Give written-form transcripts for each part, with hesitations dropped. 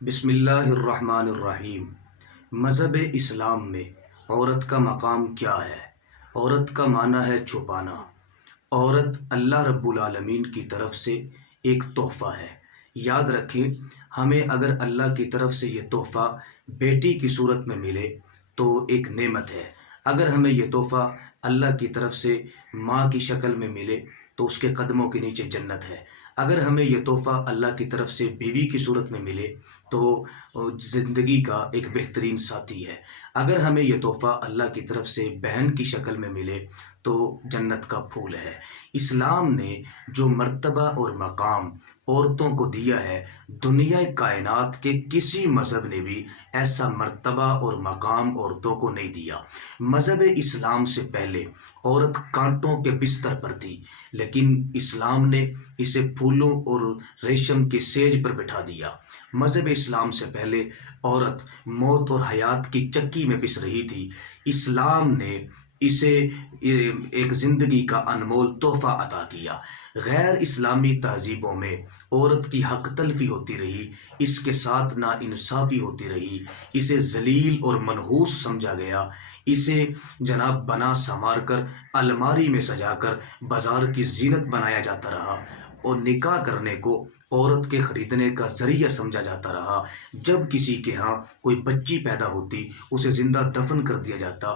بسم اللہ الرحمن الرحیم۔ مذہب اسلام میں عورت کا مقام کیا ہے؟ عورت کا معنی ہے چھپانا۔ عورت اللہ رب العالمین کی طرف سے ایک تحفہ ہے۔ یاد رکھیں، ہمیں اگر اللہ کی طرف سے یہ تحفہ بیٹی کی صورت میں ملے تو ایک نعمت ہے۔ اگر ہمیں یہ تحفہ اللہ کی طرف سے ماں کی شکل میں ملے تو اس کے قدموں کے نیچے جنت ہے۔ اگر ہمیں یہ تحفہ اللہ کی طرف سے بیوی کی صورت میں ملے تو زندگی کا ایک بہترین ساتھی ہے۔ اگر ہمیں یہ تحفہ اللہ کی طرف سے بہن کی شکل میں ملے تو جنت کا پھول ہے۔ اسلام نے جو مرتبہ اور مقام عورتوں کو دیا ہے، دنیا کائنات کے کسی مذہب نے بھی ایسا مرتبہ اور مقام عورتوں کو نہیں دیا۔ مذہب اسلام سے پہلے عورت کانٹوں کے بستر پر تھی، لیکن اسلام نے اسے پھولوں اور ریشم کے سیج پر بٹھا دیا۔ مذہب اسلام سے پہلے عورت موت اور حیات کی چکی میں پس رہی تھی۔ اسلام نے اسے ایک زندگی کا انمول تحفہ عطا کیا۔ غیر اسلامی تہذیبوں میں عورت کی حق تلفی ہوتی رہی، اس کے ساتھ ناانصافی ہوتی رہی، اسے ذلیل اور منحوس سمجھا گیا، اسے جناب بنا سنوار کر الماری میں سجا کر بازار کی زینت بنایا جاتا رہا، اور نکاح کرنے کو عورت کے خریدنے کا ذریعہ سمجھا جاتا رہا۔ جب کسی کے ہاں کوئی بچی پیدا ہوتی اسے زندہ دفن کر دیا جاتا۔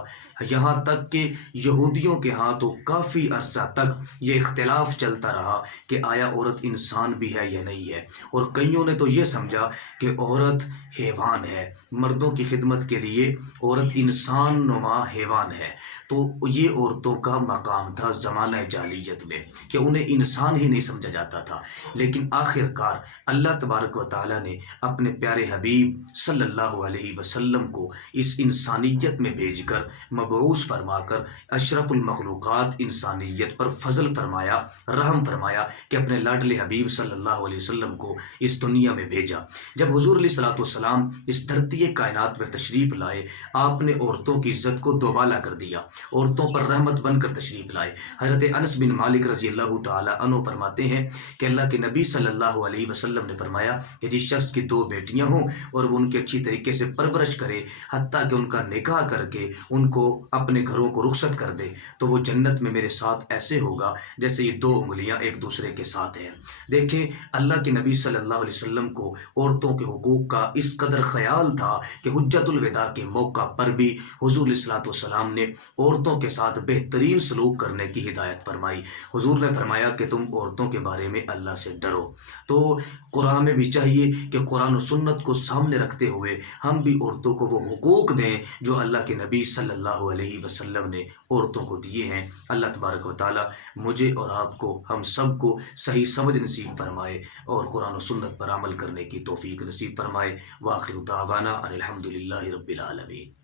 یہاں تک کہ یہودیوں کے ہاں تو کافی عرصہ تک یہ اختلاف چلتا رہا کہ آیا عورت انسان بھی ہے یا نہیں ہے، اور کئیوں نے تو یہ سمجھا کہ عورت حیوان ہے، مردوں کی خدمت کے لیے عورت انسان نما حیوان ہے۔ تو یہ عورتوں کا مقام تھا زمانہ جاہلیت میں کہ انہیں انسان ہی نہیں سمجھا جاتا تھا۔ لیکن آخر کار اللہ تبارک و تعالیٰ نے اپنے پیارے حبیب صلی اللہ علیہ وسلم کو اس انسانیت میں بھیج کر مبعوث فرما کر اشرف المخلوقات انسانیت پر فضل فرمایا، رحم فرمایا کہ اپنے لاڈلے حبیب صلی اللہ علیہ وسلم کو اس دنیا میں بھیجا۔ جب حضور علیہ الصلوۃ والسلام اس دھرتی کائنات میں تشریف لائے، آپ نے عورتوں کی عزت کو دوبالا کر دیا، عورتوں پر رحمت بن کر تشریف لائے۔ حضرت انس بن مالک رضی اللہ تعالیٰ عنہ فرماتے ہیں کہ اللہ کے نبی صلی اللہ علیہ وسلم نے فرمایا کہ جس شخص کی 2 بیٹیاں ہوں اور وہ ان کی اچھی طریقے سے پرورش کرے، حتیٰ کہ ان کا نکاح کر کے ان کو اپنے گھروں کو رخصت کر دے، تو وہ جنت میں میرے ساتھ ایسے ہوگا جیسے یہ 2 انگلیاں ایک دوسرے کے ساتھ ہیں۔ دیکھیں، اللہ کے نبی صلی اللہ علیہ وسلم کو عورتوں کے حقوق کا اس قدر خیال تھا کہ حجت الوداع کے موقع پر بھی حضور علیہ الصلوۃ والسلام نے عورتوں کے ساتھ بہترین سلوک کرنے کی ہدایت فرمائی۔ حضور نے فرمایا کہ تم عورتوں کے بارے میں اللہ سے ڈرو۔ تو قرآن میں بھی چاہیے کہ قرآن و سنت کو سامنے رکھتے ہوئے ہم بھی عورتوں کو وہ حقوق دیں جو اللہ کے نبی صلی اللہ علیہ وسلم نے عورتوں کو دیے ہیں۔ اللہ تبارک و تعالیٰ مجھے اور آپ کو، ہم سب کو صحیح سمجھ نصیب فرمائے اور قرآن و سنت پر عمل کرنے کی توفیق نصیب فرمائے۔ وآخر دعوانا ان الحمد للہ رب العالمین۔